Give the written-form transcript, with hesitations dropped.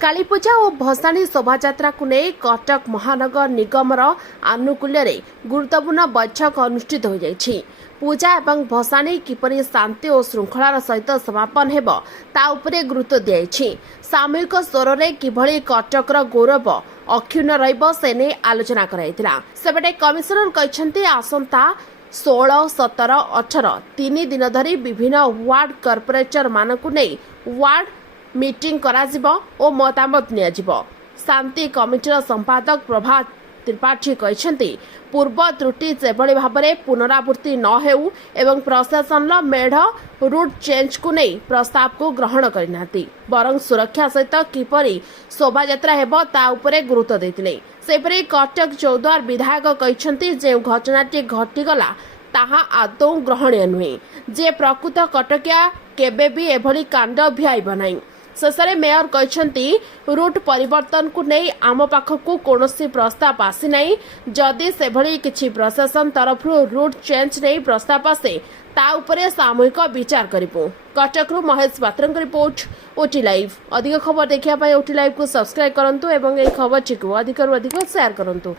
कालीपूजा और भसाणी शोभायात्रा को नहीं कटक महानगर निगमर आनुकूल्य गुरुत्वपूर्ण बैठक अनुष्ठित हो जाइछि। पूजा एवं भसाणी किपरि शांति और श्रृंखलार सहित समापन हेब ता उपरे गुरुत्व दियाइछि। सामूहिक स्वर रे किभଳି कटकर गौरव अक्षुण्ण रहिब से नै आलोचना कराइतिला। सेबटे कमिशनर कहछन्ती आसंता 16, 17, 18 तीन दिन धरी विभिन्न वार्ड कॉर्पोरेटर मानकु नै वार्ड मीटिंग कराजिब और मतामत नियाजिब। शांति कमिटीर संपादक प्रभा त्रिपाठी कहछन्ती पूर्व त्रुटि जेभଳି भाबरे पुनरावृत्ति न हेउ एवं प्रशासन मेढ़ रूट चेंज को नहीं प्रस्ताव को ग्रहण करनाती बरं सुरक्षा सहित किपरि शोभायात्रा हेब ता उपरे गुरुत्व देतिले। सेपरि कटक चौद्वार विधायक कहछन्ती जे घटनाटी घटिगला ताहा आदौ ग्रहणीय नुहे। जे प्रकृत कटकिया केबे भी एभଳି कांड भिआइब नाही। शेषे मेयर कहछन्ती रूट परिवर्तन को नहीं आम पाखकु कोनोसी प्रस्ताव आसी नाही। जदि सेभଳି किछि प्रशासन तरफ रूट चेंज नहीं प्रस्ताव आसे ता उपरे सामूहिक विचार करिबो। कटकरू महेश पात्रଙ୍କ रिपोर्ट ओटी लाइव। अधिक खबर देखिया पाए ओटी लाइव को सब्सक्राइब करंतु एवं ए खबर को अधिक शेयर करंतु।